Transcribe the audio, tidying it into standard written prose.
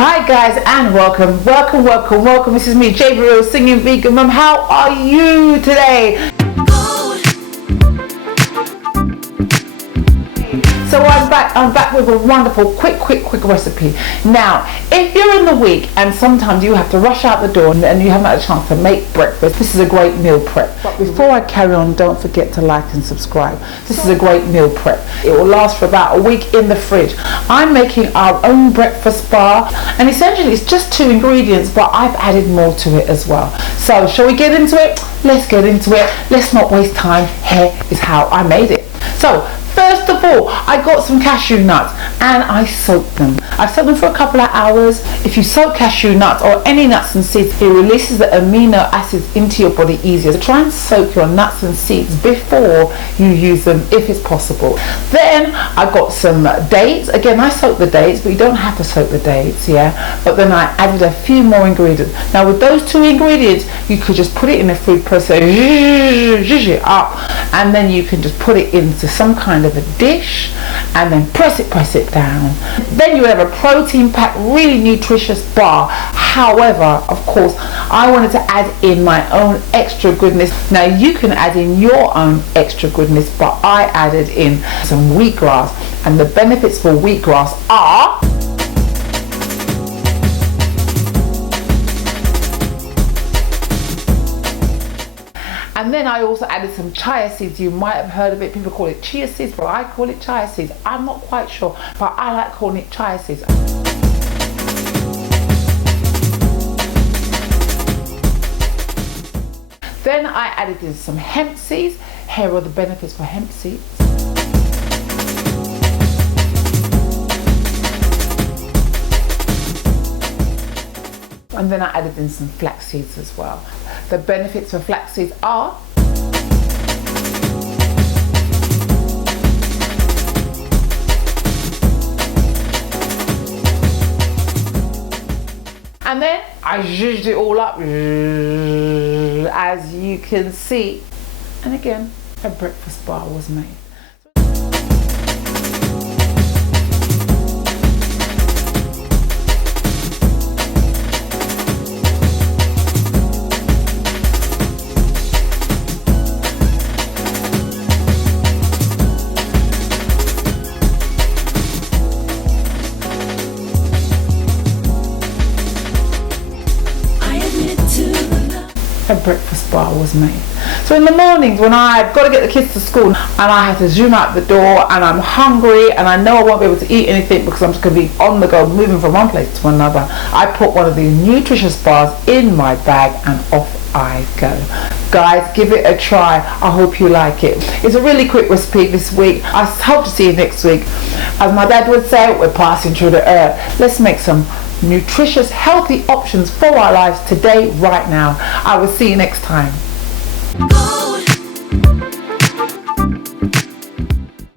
Hi guys and welcome. This is me, J Real, singing vegan mum. How are you today? So I'm back with a wonderful quick recipe. Now, if you're in the week and sometimes you have to rush out the door and you haven't had a chance to make breakfast, this is a great meal prep. But before I carry on, don't forget to like and subscribe. This is a great meal prep. It will last for about a week in the fridge. I'm making our own breakfast bar, and essentially it's just 2 ingredients, but I've added more to it as well. So shall we get into it? Let's get into it. Let's not waste time. Here is how I made it. So first of all, I got some cashew nuts and I soaked them. I soaked them for a couple of hours. If you soak cashew nuts or any nuts and seeds, it releases the amino acids into your body easier. So try and soak your nuts and seeds before you use them if it's possible. Then I got some dates. Again, I soaked the dates, but you don't have to soak the dates, yeah? But then I added a few more ingredients. Now with those 2 ingredients, you could just put it in a food processor, zhuzh it up, and then you can just put it into some kind of a dish and then press it down. Then you have a protein packed, really nutritious bar. However, of course, I wanted to add in my own extra goodness. Now you can add in your own extra goodness, but I added in some wheatgrass, and the benefits for wheatgrass are and then I also added some chia seeds. You might have heard of it. People call it chia seeds, but I call it chia seeds. I'm not quite sure, but I like calling it chia seeds. Then I added in some hemp seeds. Here are the benefits for hemp seeds. And then I added in some flax seeds as well. The benefits for flax seeds are and then I zhuzhed it all up as you can see, and again a breakfast bar was made. A breakfast bar was made. So in the mornings when I've got to get the kids to school and I have to zoom out the door and I'm hungry and I know I won't be able to eat anything because I'm just going to be on the go, moving from one place to another, I put one of these nutritious bars in my bag and off I go. Guys, give it a try. I hope you like it. It's a really quick recipe this week. I hope to see you next week. As my dad would say, we're passing through the earth. Let's make some nutritious, healthy options for our lives today, right now. I will see you next time.